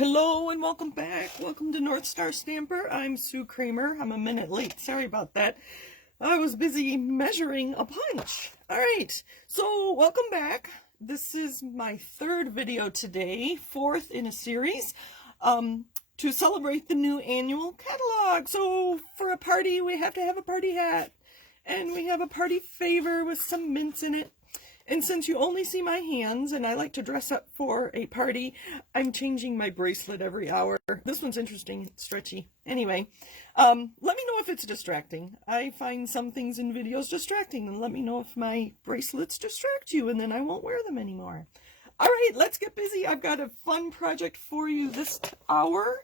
Hello and welcome back. Welcome to North Star Stamper. I'm Sue Kramer. I'm a minute late. Sorry about that. I was busy measuring a punch. All right, so welcome back. This is my third video today, fourth in a series, to celebrate the new annual catalog. So for a party, we have to have a party hat, and we have a party favor with some mints in it. And since you only see my hands and I like to dress up for a party, I'm changing my bracelet every hour. This one's interesting, it's stretchy. Anyway, let me know if it's distracting. I find some things in videos distracting, and let me know if my bracelets distract you, and then I won't wear them anymore. All right, let's get busy. I've got a fun project for you this hour.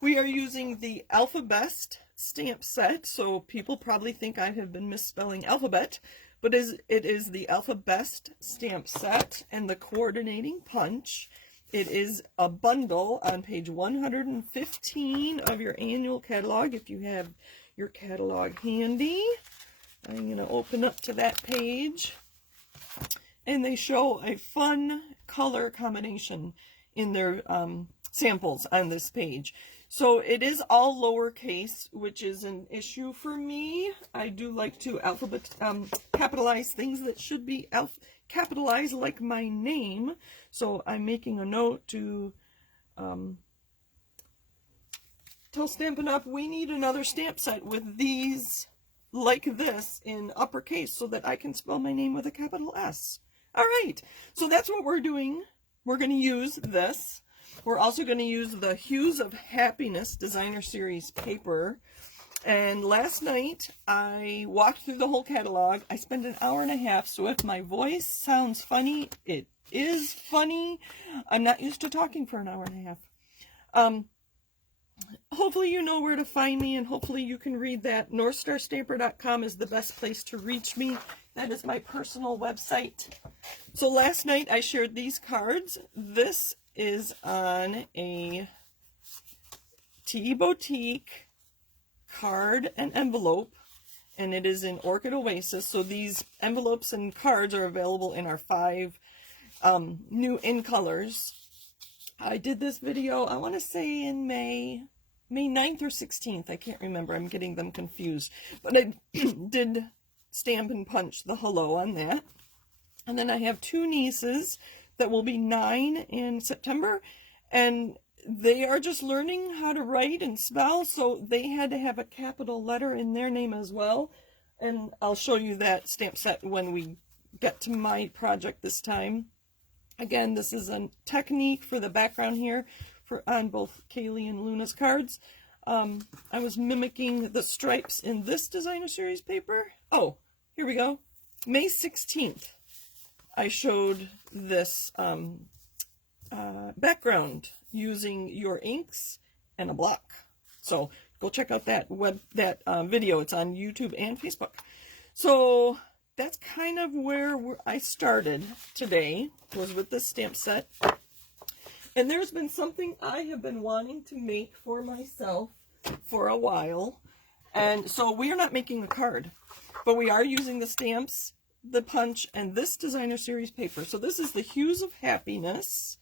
We are using the Alphabest stamp set, so people probably think I have been misspelling alphabet. But it is the Alphabest stamp set and the coordinating punch. It is a bundle on page 115 of your annual catalog, if you have your catalog handy. I'm going to open up to that page. And they show a fun color combination in their samples on this page. So it is all lowercase, which is an issue for me. I do like to capitalize things that should be capitalized, like my name. So I'm making a note to tell Stampin' Up! We need another stamp set with these like this in uppercase so that I can spell my name with a capital S. All right, so that's what we're doing. We're going to use this. We're also going to use the Hues of Happiness Designer Series paper. And last night, I walked through the whole catalog. I spent an hour and a half, so if my voice sounds funny, it is funny. I'm not used to talking for an hour and a half. Hopefully you know where to find me, and hopefully you can read that. NorthStarStamper.com is the best place to reach me. That is my personal website. So last night, I shared these cards. This is on a Tea Boutique card and envelope, and it is in Orchid Oasis. So these envelopes and cards are available in our 5 new in colors. I did this video, I want to say in May 9th or 16th. I can't remember. I'm getting them confused. But I did stamp and punch the hello on that. And then I have 2 nieces that will be 9 in September, and they are just learning how to write and spell, so they had to have a capital letter in their name as well. And I'll show you that stamp set when we get to my project this time. Again, this is a technique for the background here on both Kaylee and Luna's cards. I was mimicking the stripes in this designer series paper. Oh, here we go. May 16th. I showed this background using your inks and a block. So go check out that video. It's on YouTube and Facebook. So that's kind of where I started today, was with this stamp set. And there's been something I have been wanting to make for myself for a while. And so we are not making a card, but we are using the stamps, the punch, and this designer series paper. So this is the Hues of Happiness,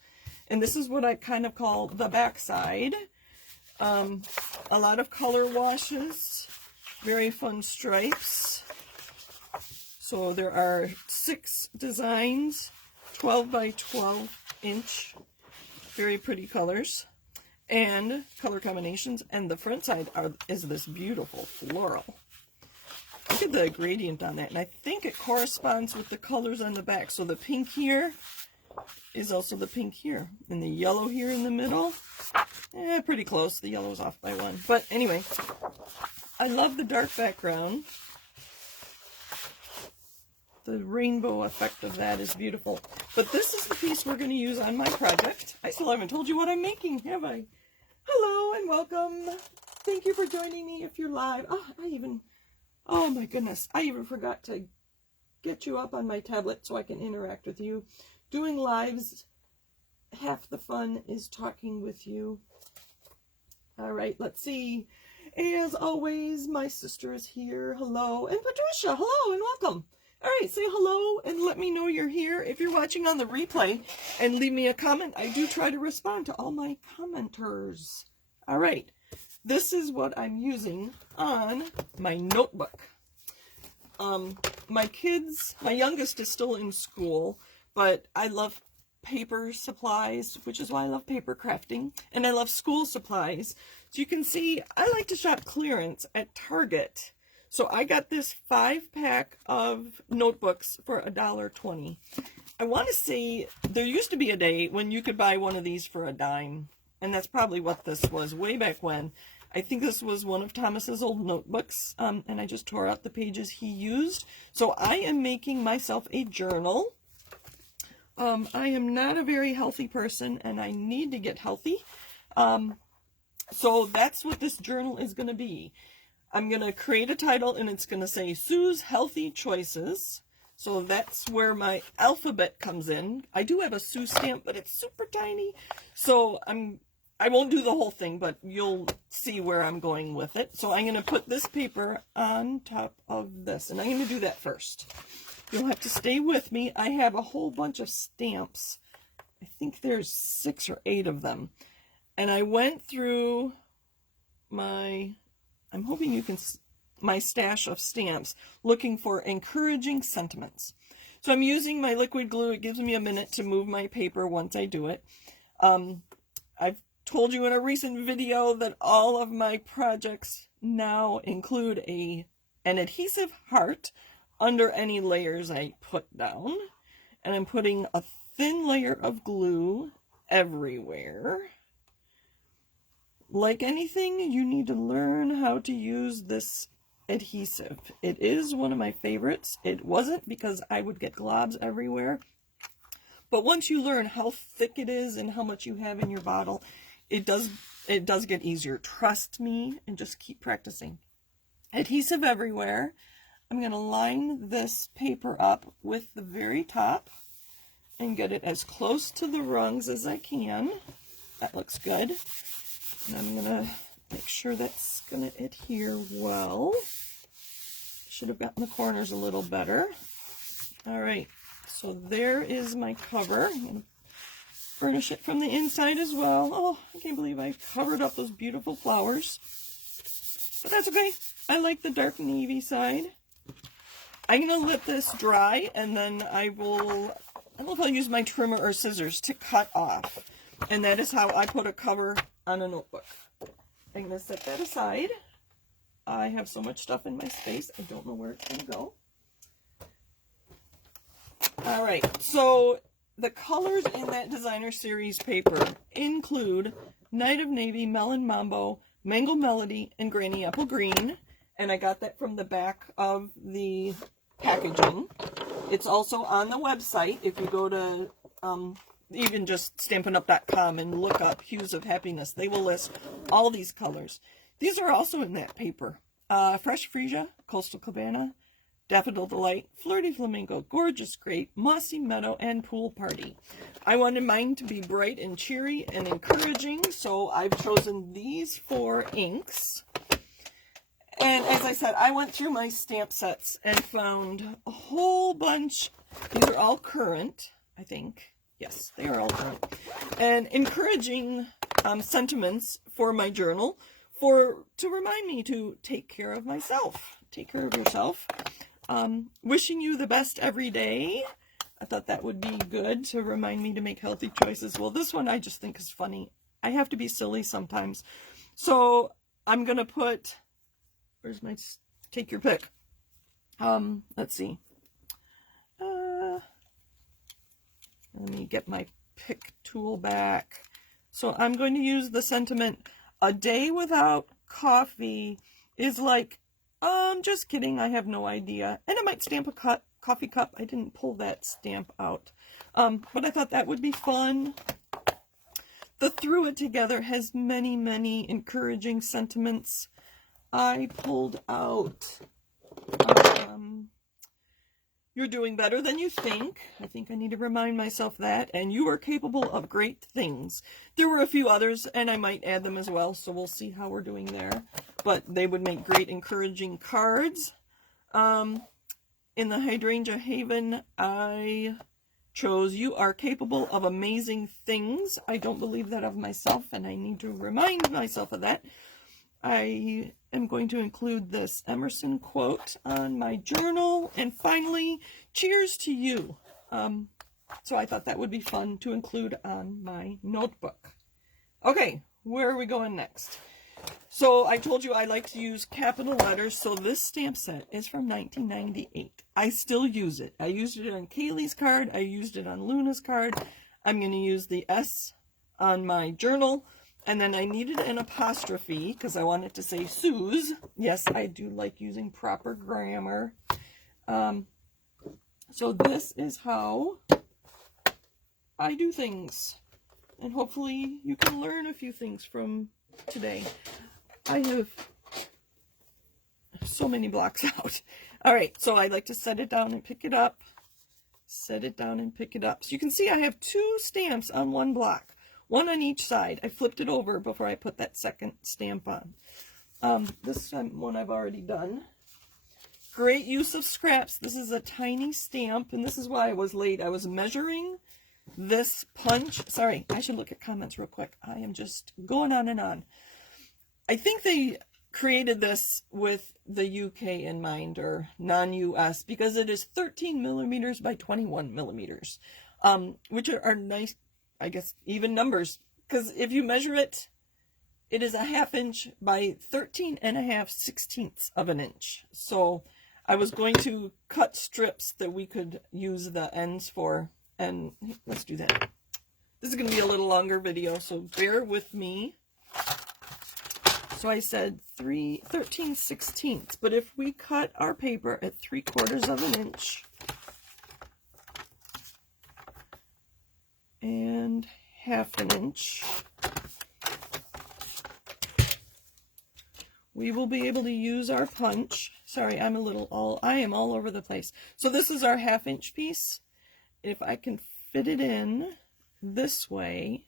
and this is what I kind of call the backside. A lot of color washes, very fun stripes. So there are 6 designs, 12 by 12 inch, very pretty colors and color combinations. And the front side is this beautiful floral. Look at the gradient on that, and I think it corresponds with the colors on the back. So the pink here is also the pink here, and the yellow here in the middle, pretty close. The yellow's off by 1. But anyway, I love the dark background. The rainbow effect of that is beautiful. But this is the piece we're going to use on my project. I still haven't told you what I'm making, have I? Hello and welcome. Thank you for joining me if you're live. Oh my goodness, I even forgot to get you up on my tablet so I can interact with you. Doing lives, half the fun is talking with you. All right, let's see. As always, my sister is here. Hello. And Patricia, hello and welcome. All right, say hello and let me know you're here. If you're watching on the replay, and leave me a comment. I do try to respond to all my commenters. All right, this is what I'm using on my notebook. My youngest is still in school, but I love paper supplies, which is why I love paper crafting, and I love school supplies. So you can see I like to shop clearance at Target. So I got this 5-pack of notebooks for $1.20. I want to say there used to be a day when you could buy one of these for a dime, and that's probably what this was way back when. I think this was one of Thomas's old notebooks, and I just tore out the pages he used. So I am making myself a journal. I am not a very healthy person, and I need to get healthy. So that's what this journal is going to be. I'm going to create a title, and it's going to say Sue's Healthy Choices. So that's where my alphabet comes in. I do have a Sue stamp, but it's super tiny. So I won't do the whole thing, but you'll see where I'm going with it. So I'm going to put this paper on top of this, and I'm going to do that first. You'll have to stay with me. I have a whole bunch of stamps. I think there's 6 or 8 of them. And I went through my, I'm hoping you can, my stash of stamps, looking for encouraging sentiments. So I'm using my liquid glue. It gives me a minute to move my paper once I do it. I've told you in a recent video that all of my projects now include an adhesive heart under any layers I put down. And I'm putting a thin layer of glue everywhere. Like anything, you need to learn how to use this adhesive. It is one of my favorites. It wasn't because I would get globs everywhere. But once you learn how thick it is and how much you have in your bottle, it does get easier. Trust me, and just keep practicing. Adhesive everywhere. I'm going to line this paper up with the very top and get it as close to the rungs as I can. That looks good. And I'm going to make sure that's going to adhere well. Should have gotten the corners a little better. All right, so there is my cover. I'm going to furnish it from the inside as well. Oh, I can't believe I covered up those beautiful flowers. But that's okay. I like the dark navy side. I'm going to let this dry, and then I don't know if I'll use my trimmer or scissors to cut off. And that is how I put a cover on a notebook. I'm going to set that aside. I have so much stuff in my space, I don't know where it's going to go. All right, so the colors in that designer series paper include Night of Navy, Melon Mambo, Mango Melody, and Granny Apple Green. And I got that from the back of the packaging. It's also on the website. If you go to even just stampinup.com and look up Hues of Happiness, they will list all these colors. These are also in that paper. Fresh Freesia, Coastal Cabana, Daffodil Delight, Flirty Flamingo, Gorgeous Grape, Mossy Meadow, and Pool Party. I wanted mine to be bright and cheery and encouraging, so I've chosen these 4 inks. And as I said, I went through my stamp sets and found a whole bunch. These are all current, I think. Yes, they are all current. And encouraging sentiments for my journal to remind me to take care of myself. Take care of yourself. Wishing you the best every day. I thought that would be good to remind me to make healthy choices. Well, this one I just think is funny. I have to be silly sometimes. So I'm going to put... Where's my, take your pick. Let's see. Let me get my pick tool back. So I'm going to use the sentiment, a day without coffee is like, just kidding, I have no idea. And I might stamp a coffee cup. I didn't pull that stamp out. But I thought that would be fun. The Through It Together has many, many encouraging sentiments. I pulled out, you're doing better than you think. I think I need to remind myself that. And you are capable of great things. There were a few others, and I might add them as well, so we'll see how we're doing there. But they would make great encouraging cards. In the Hydrangea Haven, I chose "You Are Capable of Amazing Things." I don't believe that of myself, and I need to remind myself of that. I am going to include this Emerson quote on my journal. And finally, cheers to you. So I thought that would be fun to include on my notebook. Okay, where are we going next? So I told you I like to use capital letters, so this stamp set is from 1998. I still use it. I used it on Kaylee's card. I used it on Luna's card. I'm going to use the S on my journal. And then I needed an apostrophe because I wanted to say Suze. Yes, I do like using proper grammar. So this is how I do things. And hopefully you can learn a few things from today. I have so many blocks out. All right, so I like to set it down and pick it up. Set it down and pick it up. So you can see I have 2 stamps on one block. One on each side. I flipped it over before I put that second stamp on. This one I've already done. Great use of scraps. This is a tiny stamp, and this is why I was late. I was measuring this punch. Sorry, I should look at comments real quick. I am just going on and on. I think they created this with the UK in mind, or non-US, because it is 13 millimeters by 21 millimeters, which are nice, I guess, even numbers, because if you measure it, it is a 1/2 inch by 13 1/2 of an inch. So I was going to cut strips that we could use the ends for, and let's do that. This is going to be a little longer video, so bear with me. So I said 13/16, but if we cut our paper at 3/4 of an inch, and 1/2 an inch, we will be able to use our punch. Sorry, I am all over the place. So this is our 1/2 inch piece. If I can fit it in this way,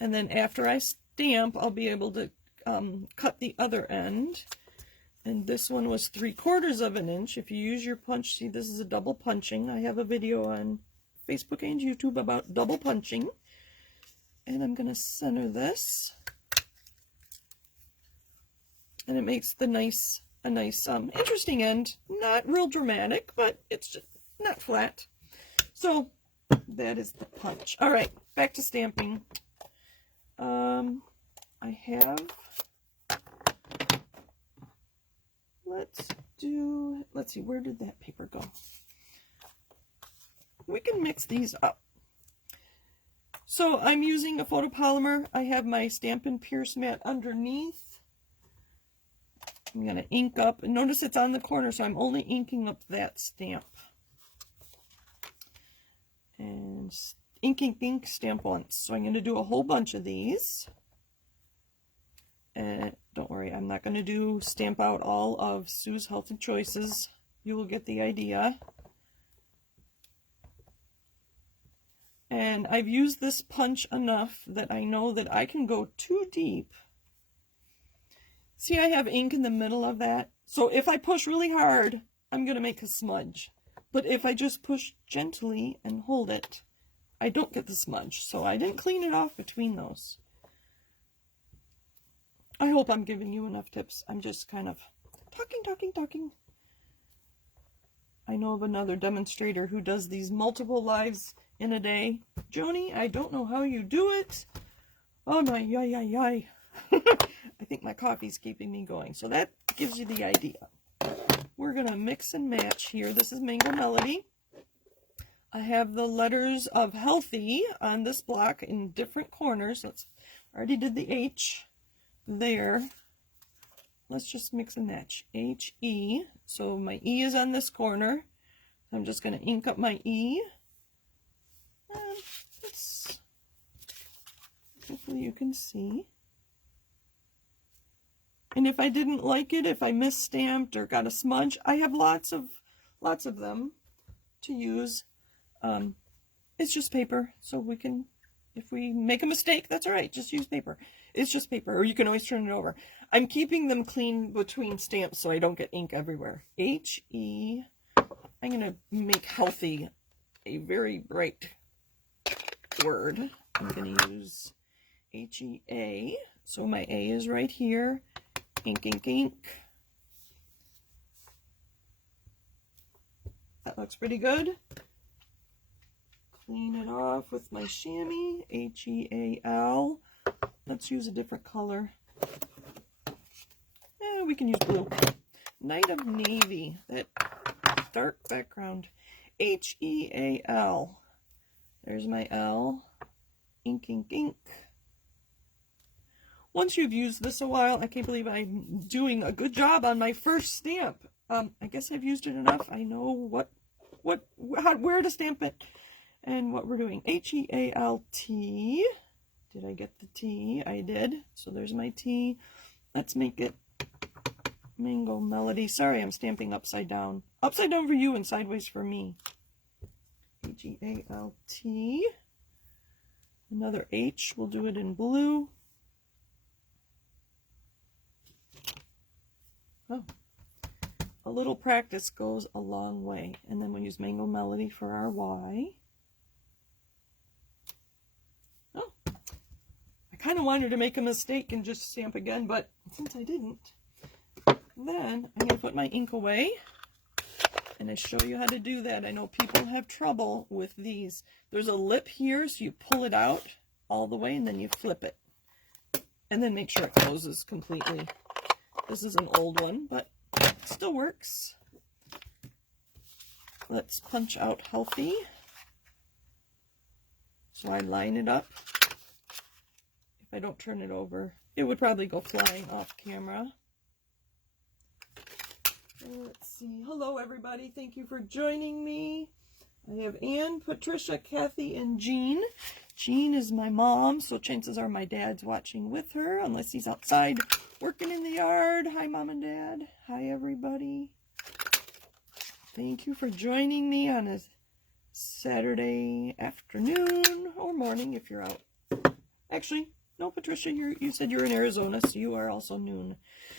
and then after I stamp, I'll be able to cut the other end. And this one was 3/4 of an inch. If you use your punch, see, this is a double punching. I have a video on Facebook and YouTube about double punching. And I'm going to center this. And it makes a nice interesting end. Not real dramatic, but it's just not flat. So that is the punch. All right, back to stamping. I have, let's see, where did that paper go? We can mix these up. So I'm using a photopolymer. I have my Stampin' Pierce mat underneath. I'm going to ink up, and notice it's on the corner, so I'm only inking up that stamp. And ink, stamp once. So I'm going to do a whole bunch of these. And don't worry, I'm not going to stamp out all of Sue's Healthy Choices. You will get the idea. And I've used this punch enough that I know that I can go too deep. See, I have ink in the middle of that. So if I push really hard, I'm going to make a smudge. But if I just push gently and hold it, I don't get the smudge. So I didn't clean it off between those. I hope I'm giving you enough tips. I'm just kind of talking. I know of another demonstrator who does these multiple lives in a day. Joni, I don't know how you do it. Oh my, yay. I think my coffee's keeping me going. So that gives you the idea. We're going to mix and match here. This is Mango Melody. I have the letters of healthy on this block in different corners. I already did the H there. Let's just mix and match. H-E. So my E is on this corner. I'm just going to ink up my E. Hopefully you can see. And if I didn't like it, if I misstamped or got a smudge, I have lots of them to use. It's just paper, so we can If we make a mistake, that's all right. Just use paper. It's just paper, or you can always turn it over. I'm keeping them clean between stamps so I don't get ink everywhere. H-E. I'm going to make healthy a very bright word. I'm going to use H-E-A. So my A is right here. Ink, ink, ink. That looks pretty good. Clean it off with my chamois, H-E-A-L. Let's use a different color. We can use blue. Night of Navy, that dark background, H-E-A-L. There's my L. Ink, ink, ink. Once you've used this a while, I can't believe I'm doing a good job on my first stamp. I guess I've used it enough. I know where to stamp it and what we're doing. H-E-A-L-T. Did I get the T? I did. So there's my T. Let's make it Mango Melody. Sorry, I'm stamping upside down. Upside down for you and sideways for me. H-E-A-L-T. Another H. We'll do it in blue. Oh. A little practice goes a long way. And then we'll use Mango Melody for our Y. Oh. I kind of wanted to make a mistake and just stamp again, but since I didn't, then I'm going to put my ink away. And I show you how to do that. I know people have trouble with these. There's a lip here, so you pull it out all the way and then you flip it. And then make sure it closes completely. This is an old one, but it still works. Let's punch out healthy. So I line it up. If I don't turn it over, it would probably go flying off camera. Let's see. Hello, everybody. Thank you for joining me. I have Ann, Patricia, Kathy, and Jean. Jean is my mom, so chances are my dad's watching with her, unless he's outside working in the yard. Hi, Mom and Dad. Hi, everybody. Thank you for joining me on a Saturday afternoon or morning if you're out. Actually, no, Patricia, you said you're in Arizona, so you are also noon.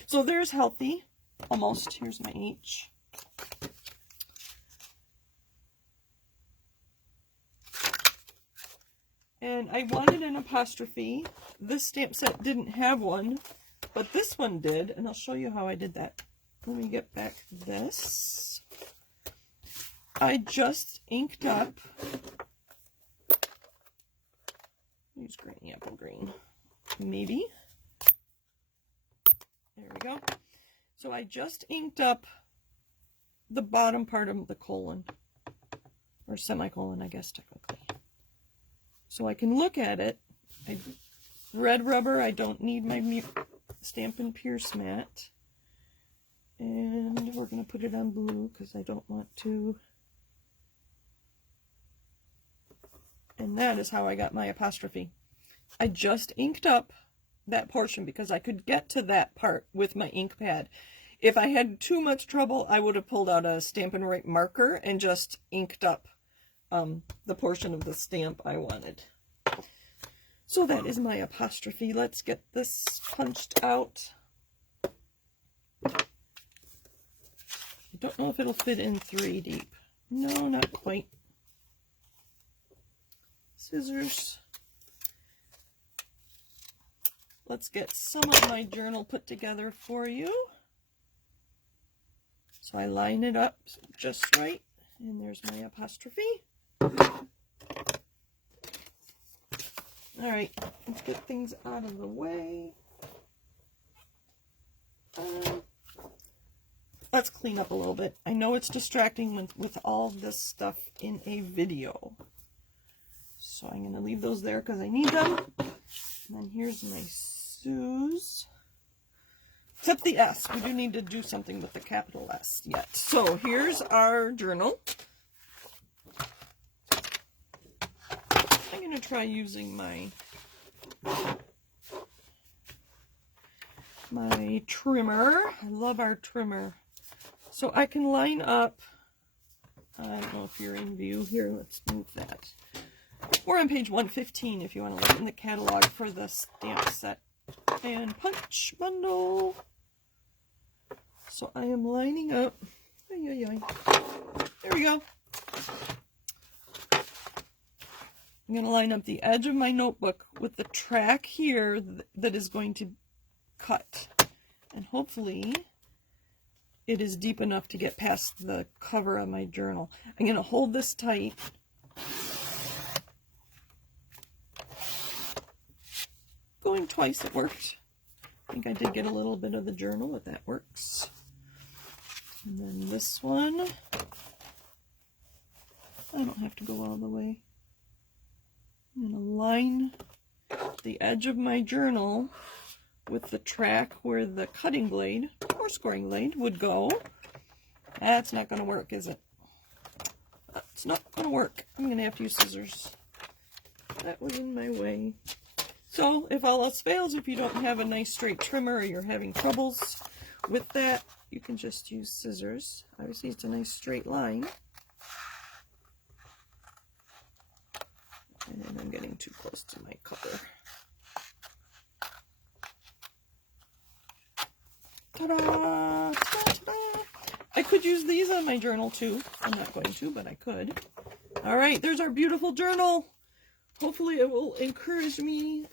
So there's healthy. Almost. Here's my H. And I wanted an apostrophe. This stamp set didn't have one, but this one did, and I'll show you how I did that. Let me get back this. I just inked up, use green, apple green, maybe. There we go. So I just inked up the bottom part of the colon, or semicolon, I guess, technically. So I can look at it. Red rubber, I don't need my Stampin' Pierce mat. And we're going to put it on blue because I don't want to. And that is how I got my apostrophe. I just inked up that portion because I could get to that part with my ink pad. If I had too much trouble, I would have pulled out a Stampin' Right marker and just inked up the portion of the stamp I wanted. So that is my apostrophe. Let's get this punched out. I don't know if it'll fit in 3 deep. No, not quite. Scissors. Let's get some of my journal put together for you. So I line it up just right, and there's my apostrophe. All right, let's get things out of the way. Let's clean up a little bit. I know it's distracting with all this stuff in a video. So I'm going to leave those there because I need them. And then here's my Sue's. Except the S. We do need to do something with the capital S yet. So here's our journal. I'm going to try using my trimmer. I love our trimmer. So I can line up, I don't know if you're in view here, let's move that. Or on page 115 if you want to look in the catalog for the stamp set and punch bundle. So I am lining up. There we go. I'm going to line up the edge of my notebook with the track here that is going to cut. And hopefully it is deep enough to get past the cover of my journal. I'm going to hold this tight. Going twice, it worked. I think I did get a little bit of the journal, but that works. And then this one, I don't have to go all the way. I'm going to line the edge of my journal with the track where the cutting blade or scoring blade would go. That's not going to work, is it? That's not going to work. I'm going to have to use scissors. That was in my way. So, if all else fails, if you don't have a nice straight trimmer or you're having troubles with that, you can just use scissors. Obviously, it's a nice straight line. And then I'm getting too close to my cover. Ta-da! Ta-da! I could use these on my journal too. I'm not going to, but I could. Alright, there's our beautiful journal. Hopefully it will encourage me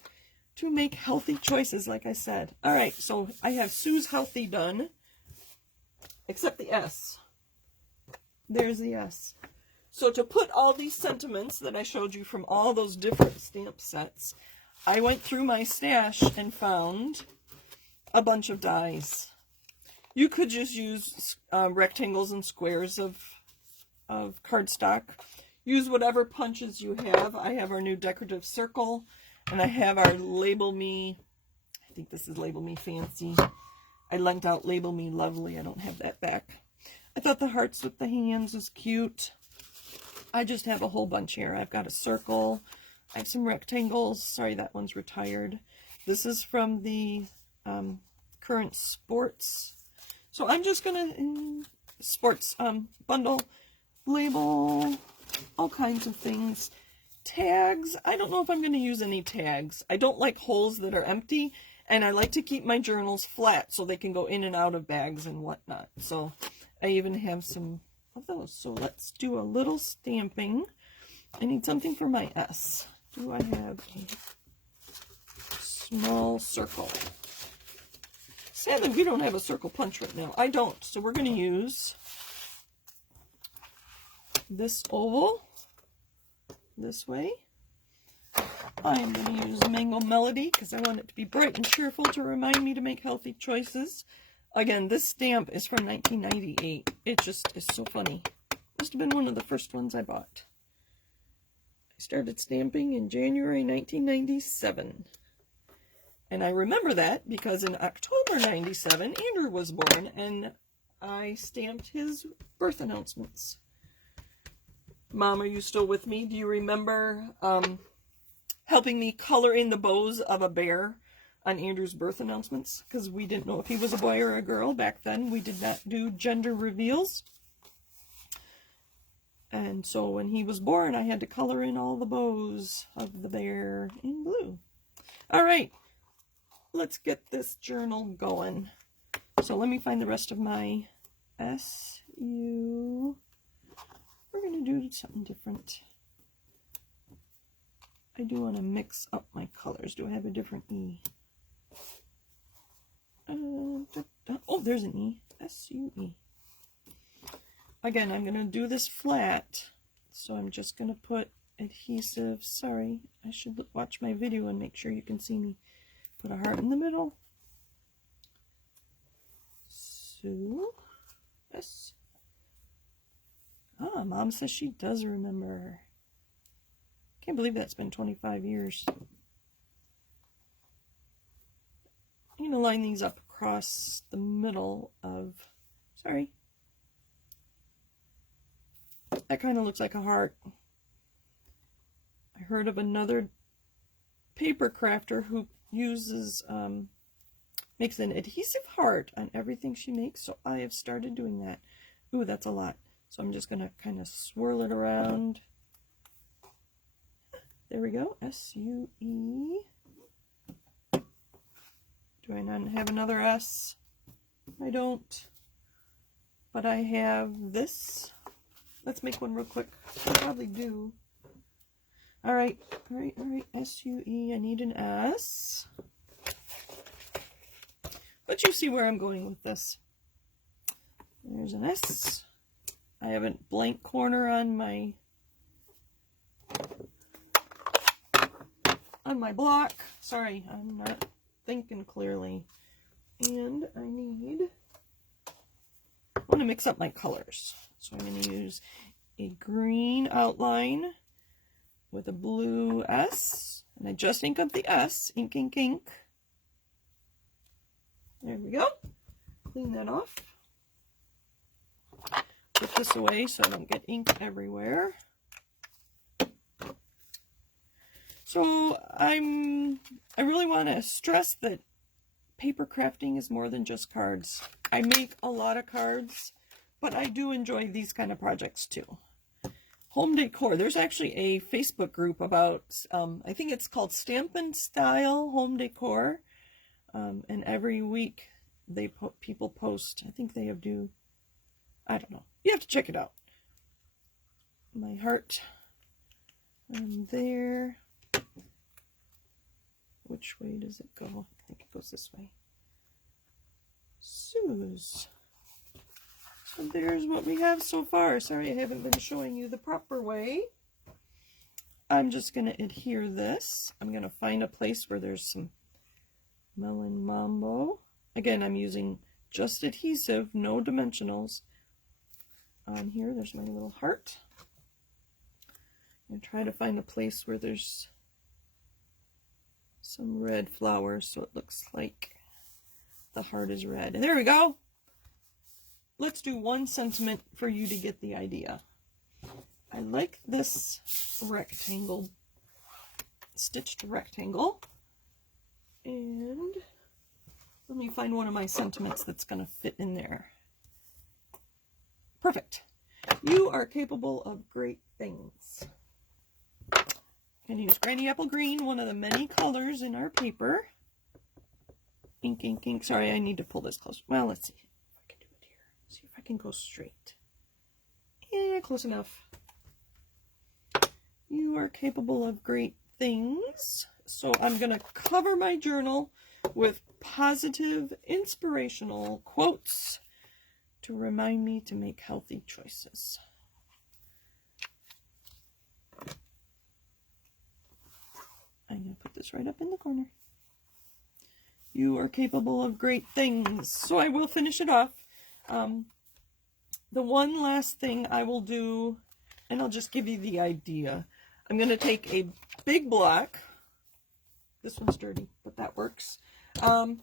to make healthy choices, like I said. Alright, so I have Sue's Healthy done, except the S. There's the S. So to put all these sentiments that I showed you from all those different stamp sets, I went through my stash and found a bunch of dies. You could just use rectangles and squares of cardstock. Use whatever punches you have. I have our new decorative circle, and I have our Label Me, I think this is Label Me Fancy. I lent out Label Me Lovely. I don't have that back. I thought the hearts with the hands was cute. I just have a whole bunch here. I've got a circle. I have some rectangles. Sorry, that one's retired. This is from the current sports. So I'm just going to, sports bundle, label all kinds of things. Tags. I don't know if I'm going to use any tags. I don't like holes that are empty, and I like to keep my journals flat so they can go in and out of bags and whatnot. So I even have some of those. So let's do a little stamping. I need something for my S. Do I have a small circle? Sadly, we don't have a circle punch right now. I don't. So we're going to use this oval this way. I'm going to use Mango Melody because I want it to be bright and cheerful to remind me to make healthy choices. Again, this stamp is from 1998. It just is so funny. Must have been one of the first ones I bought. I started stamping in January 1997. And I remember that because in October 97, Andrew was born, and I stamped his birth announcements. Mom, are you still with me? Do you remember helping me color in the bows of a bear on Andrew's birth announcements? Because we didn't know if he was a boy or a girl. Back then, we did not do gender reveals. And so when he was born, I had to color in all the bows of the bear in blue. All right. Let's get this journal going. So let me find the rest of my SU. We're going to do something different. I do want to mix up my colors. Do I have a different E? Oh, there's an E. S-U-E. Again, I'm going to do this flat. So I'm just going to put adhesive. Sorry, I should watch my video and make sure you can see me. Put a heart in the middle. Sue. S. Ah, Mom says she does remember. Can't believe that's been 25 years. I'm going to line these up across the middle of, sorry. That kind of looks like a heart. I heard of another paper crafter who uses, makes an adhesive heart on everything she makes, so I have started doing that. Ooh, that's a lot. So I'm just going to kind of swirl it around. There we go, S-U-E. Do I not have another S? I don't. But I have this. Let's make one real quick. I probably do. All right, S-U-E. I need an S. But you see where I'm going with this. There's an S. I have a blank corner on my block. Sorry, I'm not thinking clearly. And I want to mix up my colors. So I'm going to use a green outline with a blue S. And I just ink up the S. Ink, ink, ink. There we go. Clean that off. Put this away so I don't get ink everywhere. So I really want to stress that paper crafting is more than just cards. I make a lot of cards, but I do enjoy these kind of projects too. Home decor. There's actually a Facebook group about, I think it's called Stampin style home decor. And every week people post, I think they have I don't know. You have to check it out. My heart there. Which way does it go? I think it goes this way. Suze. So there's what we have so far. Sorry I haven't been showing you the proper way. I'm just going to adhere this. I'm going to find a place where there's some Melon Mambo. Again, I'm using just adhesive, no dimensionals. On here, there's my little heart. I'm going to try to find a place where there's some red flowers so it looks like the heart is red. And there we go. Let's do one sentiment for you to get the idea. I like this rectangle, stitched rectangle. And let me find one of my sentiments that's going to fit in there. Perfect. You are capable of great things. And use Granny Apple Green, one of the many colors in our paper. Ink, ink, ink. Sorry, I need to pull this closer. Well, let's see if I can do it here. See if I can go straight. Yeah, close enough. You are capable of great things. So I'm going to cover my journal with positive, inspirational quotes to remind me to make healthy choices. I'm going to put this right up in the corner. You are capable of great things. So I will finish it off. The one last thing I will do, and I'll just give you the idea. I'm going to take a big block. This one's dirty, but that works. And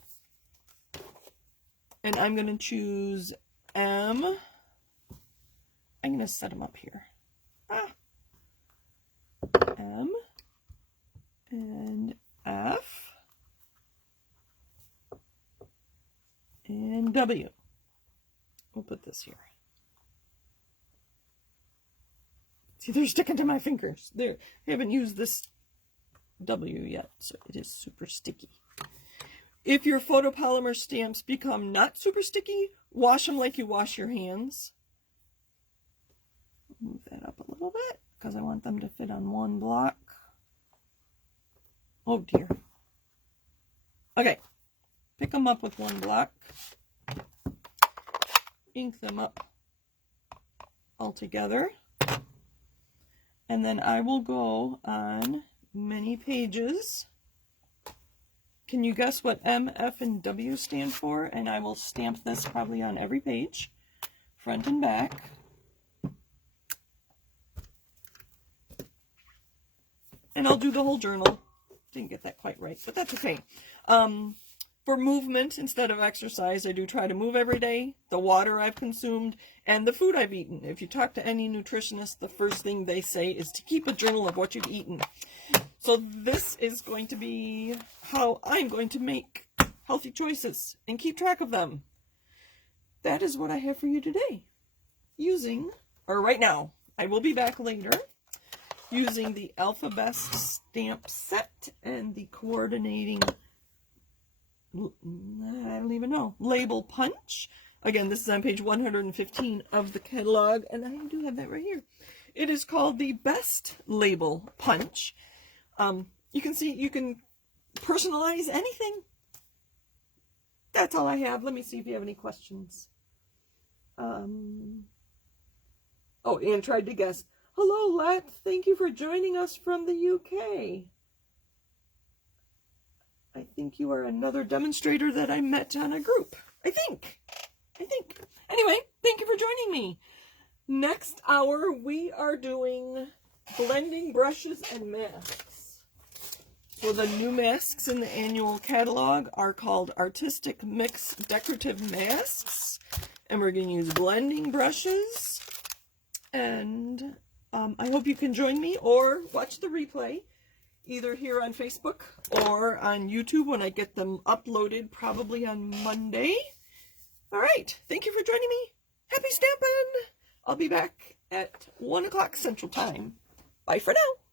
I'm going to choose M. I'm going to set them up here. M and F and W. We'll put this here. See, they're sticking to my fingers. There, I haven't used this W yet, so it is super sticky. If your photopolymer stamps become not super sticky, wash them like you wash your hands. Move that up a little bit because I want them to fit on one block. Oh dear. Okay, pick them up with one block. Ink them up all together. And then I will go on many pages. Can you guess what M, F, and W stand for? And I will stamp this probably on every page, front and back. And I'll do the whole journal. Didn't get that quite right, but that's okay. For movement instead of exercise, I do try to move every day. The water I've consumed and the food I've eaten. If you talk to any nutritionist, the first thing they say is to keep a journal of what you've eaten. So this is going to be how I'm going to make healthy choices and keep track of them. That is what I have for you today. Right now. I will be back later. using the Alphabest stamp set and the coordinating, I don't even know, label punch. Again, this is on page 115 of the catalog, and I do have that right here. It is called the Best Label Punch. You can see, you can personalize anything. That's all I have. Let me see if you have any questions. Oh, Anne tried to guess. Hello, Let. Thank you for joining us from the UK. I think you are another demonstrator that I met on a group. I think. Anyway, thank you for joining me. Next hour, we are doing blending brushes and masks. So the new masks in the annual catalog are called Artistic Mix Decorative Masks. And we're going to use blending brushes. And I hope you can join me or watch the replay, either here on Facebook or on YouTube when I get them uploaded, probably on Monday. All right. Thank you for joining me. Happy Stampin'! I'll be back at 1 o'clock Central Time. Bye for now.